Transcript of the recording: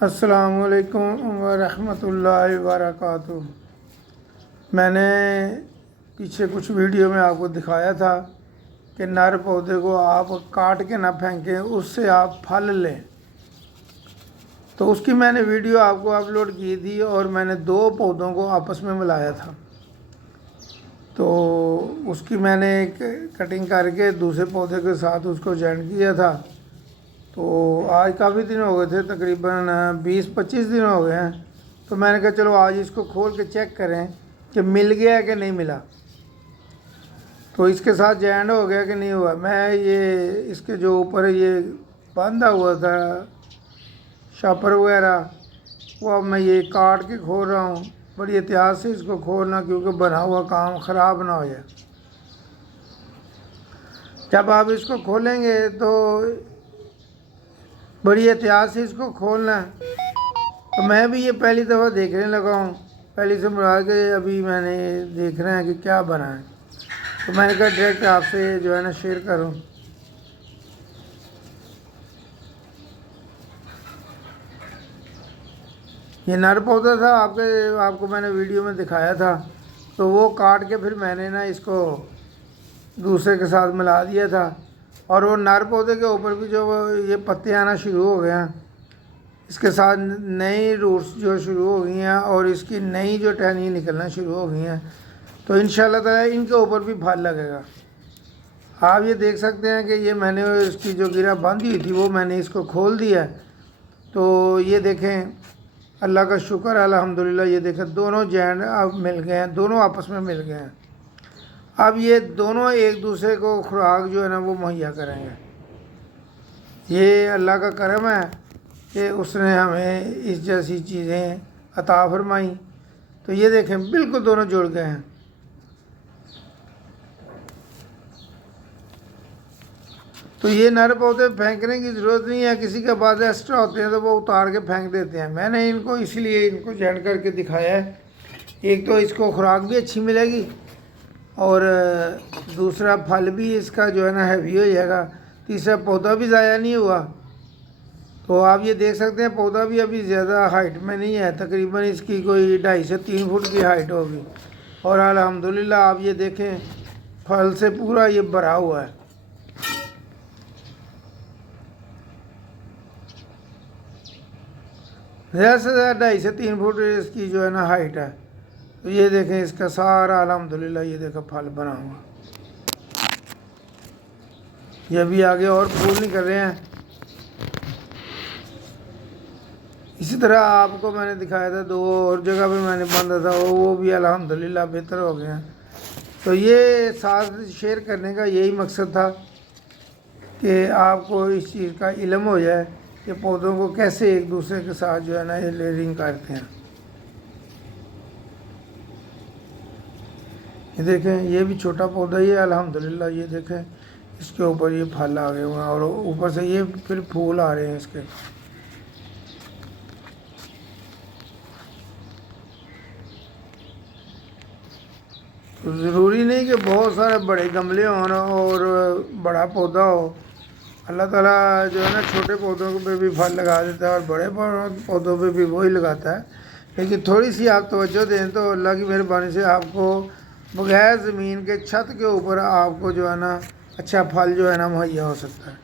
السلام علیکم ورحمۃ اللہ وبرکاتہ۔ میں نے پیچھے کچھ ویڈیو میں آپ کو دکھایا تھا کہ نر پودے کو آپ کاٹ کے نہ پھینکیں، اس سے آپ پھل لیں۔ تو اس کی میں نے ویڈیو آپ کو اپلوڈ کی تھی اور میں نے 2 پودوں کو آپس میں ملایا تھا۔ تو اس کی میں نے کٹنگ کر کے دوسرے پودے کے ساتھ اس کو جوائن کیا تھا۔ تو آج کافی دن ہو گئے تھے، تقریباً 20-25 دن ہو گئے ہیں۔ تو میں نے کہا چلو آج اس کو کھول کے چیک کریں کہ مل گیا ہے کہ نہیں ملا، تو اس کے ساتھ جوائن ہو گیا کہ نہیں ہوا۔ میں یہ اس کے جو اوپر یہ باندھا ہوا تھا شاپر وغیرہ، وہ اب میں یہ کاٹ کے کھول رہا ہوں۔ بڑی احتیاط سے اس کو کھولنا، کیونکہ بنا ہوا کام خراب نہ ہو جائے۔ جب آپ اس کو کھولیں گے تو بڑی احتیاط سے اس کو کھولنا ہے۔ تو میں بھی یہ پہلی دفعہ دیکھنے لگا ہوں، پہلی سے مراد کے ابھی میں نے دیکھ رہے ہیں کہ کیا بنا ہے۔ تو میں نے کہا ڈائریکٹ آپ سے جو ہے نا شیئر کروں۔ یہ نر پودا تھا، آپ کو میں نے ویڈیو میں دکھایا تھا۔ تو وہ کاٹ کے پھر میں نے نا اس کو دوسرے کے ساتھ ملا دیا تھا، اور وہ نر پودے کے اوپر بھی جو یہ پتے آنا شروع ہو گئے ہیں، اس کے ساتھ نئی روٹس جو شروع ہو گئی ہیں اور اس کی نئی جو ٹہنیاں نکلنا شروع ہو گئی ہیں۔ تو انشاءاللہ تعالی ان کے اوپر بھی پھل لگے گا۔ آپ یہ دیکھ سکتے ہیں کہ یہ میں نے اس کی جو گرہ باندھی ہوئی تھی وہ میں نے اس کو کھول دیا ہے۔ تو یہ دیکھیں، اللہ کا شکر ہے الحمدللہ، یہ دیکھیں دونوں جوائن اب مل گئے ہیں، دونوں آپس میں مل گئے ہیں۔ اب یہ دونوں ایک دوسرے کو خوراک جو ہے نا وہ مہیا کریں گے۔ یہ اللہ کا کرم ہے کہ اس نے ہمیں اس جیسی چیزیں عطا فرمائیں۔ تو یہ دیکھیں بالکل دونوں جڑ گئے ہیں۔ تو یہ نر پودے پھینکنے کی ضرورت نہیں ہے، کسی کے پاس ایکسٹرا ہوتے ہیں تو وہ اتار کے پھینک دیتے ہیں۔ میں نے ان کو اس لیے ان کو جوائن کر کے دکھایا ہے، ایک تو اس کو خوراک بھی اچھی ملے گی، اور دوسرا پھل بھی اس کا جو ہے نا ہیوی ہو جائے گا، تیسرا پودا بھی ضائع نہیں ہوا۔ تو آپ یہ دیکھ سکتے ہیں پودا بھی ابھی زیادہ ہائٹ میں نہیں ہے، تقریباً اس کی کوئی 2.5 سے 3 فٹ کی ہائٹ ہوگی، اور الحمدللہ آپ یہ دیکھیں پھل سے پورا یہ بھرا ہوا ہے۔ زیادہ سے زیادہ 2.5 سے 3 فٹ اس کی جو ہے نا ہائٹ ہے۔ تو یہ دیکھیں اس کا سارا الحمدللہ یہ دیکھیں پھل بنا ہوا۔ یہ ابھی آگے اور پھول نہیں کر رہے ہیں۔ اسی طرح آپ کو میں نے دکھایا تھا 2 اور جگہ پہ میں نے باندھا تھا، وہ بھی الحمدللہ بہتر ہو گئے ہیں۔ تو یہ ساتھ شیئر کرنے کا یہی مقصد تھا کہ آپ کو اس چیز کا علم ہو جائے کہ پودوں کو کیسے ایک دوسرے کے ساتھ جو ہے نا یہ لیئرنگ کرتے ہیں۔ یہ دیکھیں یہ بھی چھوٹا پودا ہی ہے الحمدللہ، یہ دیکھیں اس کے اوپر یہ پھل آ گئے ہوئے ہیں، اور اوپر سے یہ پھر پھول آ رہے ہیں اس کے۔ تو ضروری نہیں کہ بہت سارے بڑے گملے ہوں اور بڑا پودا ہو، اللہ تعالیٰ جو ہے نا چھوٹے پودوں پہ بھی پھل لگا دیتا ہے اور بڑے پودوں پہ بھی وہی لگاتا ہے۔ لیکن تھوڑی سی آپ توجہ دیں تو اللہ کی مہربانی سے آپ کو بغیر زمین کے چھت کے اوپر آپ کو جو ہے نا اچھا پھل جو ہے نا مہیا ہو سکتا ہے۔